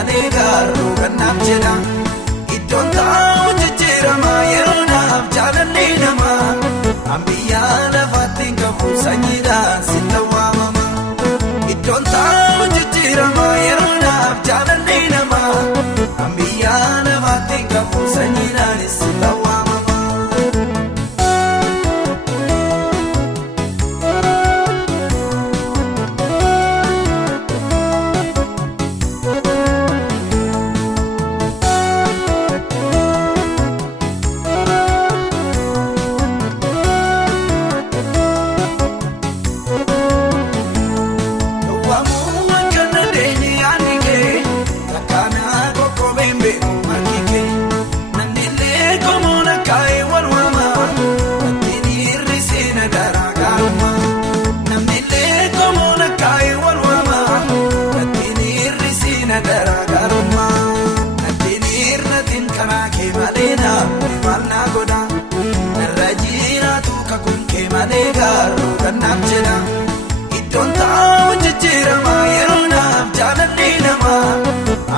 malee garuu kan naaf jedha. Iddoon taa'u jijjiirama yeroo naaf jaalallee nama. Ambiyyaa lafaatti hin qabu sanyiidhaan sitti waamama. Iddoon taa'u jijjiirama yeroo naaf jaalallee nama. Ambiyyaa lafaatti hin qabu sanyiidhaan sitti waamama. Iddoon taa'u jijjiirama yeroo naaf jaalallee nama.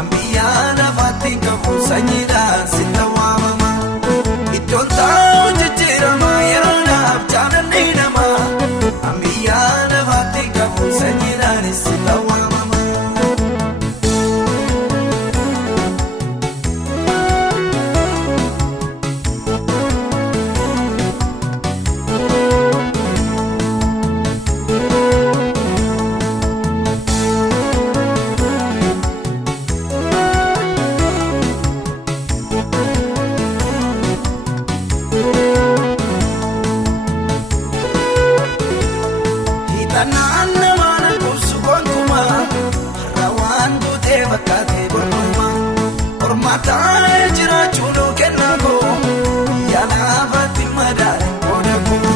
Ambiyyaa lafaatti hin qabu sanyiidhaan sitti waamama. Iddoon taa'u jijjiirama yeroo naaf jaalallee nama. Ambiyyaa lafaatti hin qabu sanyiidhaan sitti waamama. Ormataa jiraachuun kennaa koo biyya lafaatti madaaleen qooda koo.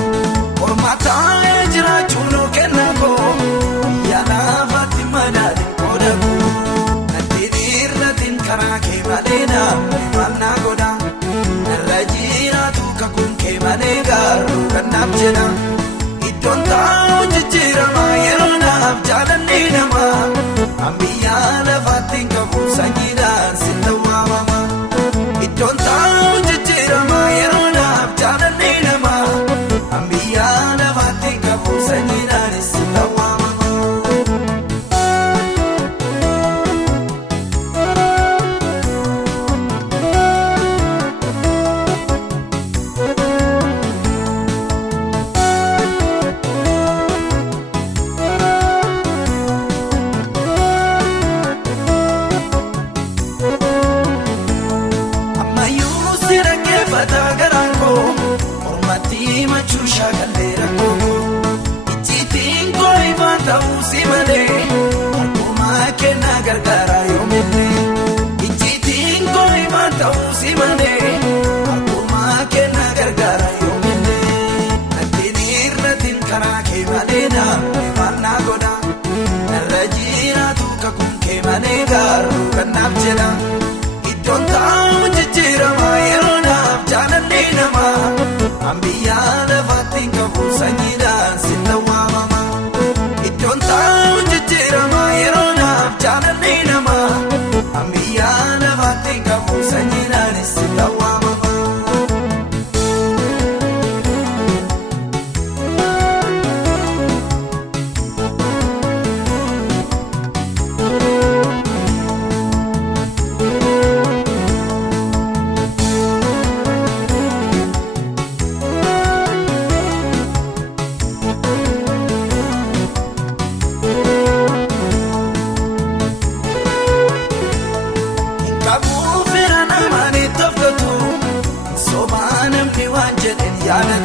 Ormataa jiraachuun kennaa koo biyya lafaatti madaaleen qooda koo. Nadhiin irratiin karaa kee malee namni maal naa godha. Narra jiraatu kakuun kee malee garuu kan naaf jedha. Iddoon taa'u jijjiirama yeroo naaf jaalallee nama. Ambiyyaa lafaatti hin qabu sanyiidhaan sitti waamama. Iddoon taa'u jijjiirama yeroo naaf jaalallee nama. Ambiyyaa lafaatti hin qabu sanyiidhaan sitti waamama. Ormatti machuu shaakallee rakkoo. Ijjiitiin koo ifaan ta'uu si malee. Harkuma kennaa gargaara yoomillee. Ijjiitiin koo ifaan ta'uu si malee. Harkuma kennaa gargaara yoomillee. Nadhiin irratiin karaa kee malee namni maal naa godha. Narra jiraatu kakuun kee malee garuu kan naaf jedha. Iddoon taa'u jijjiirama yeroo naaf jaalallee nama. Ambiyyaa lafaatti hin qabu sanyiidhaan sitti waamama. Iddoon taa'u jijjiirama yeroo naaf jaalallee nama. Ambiyyaa lafaatti hin qabu sanyiidhaan sitti waamama. Yaada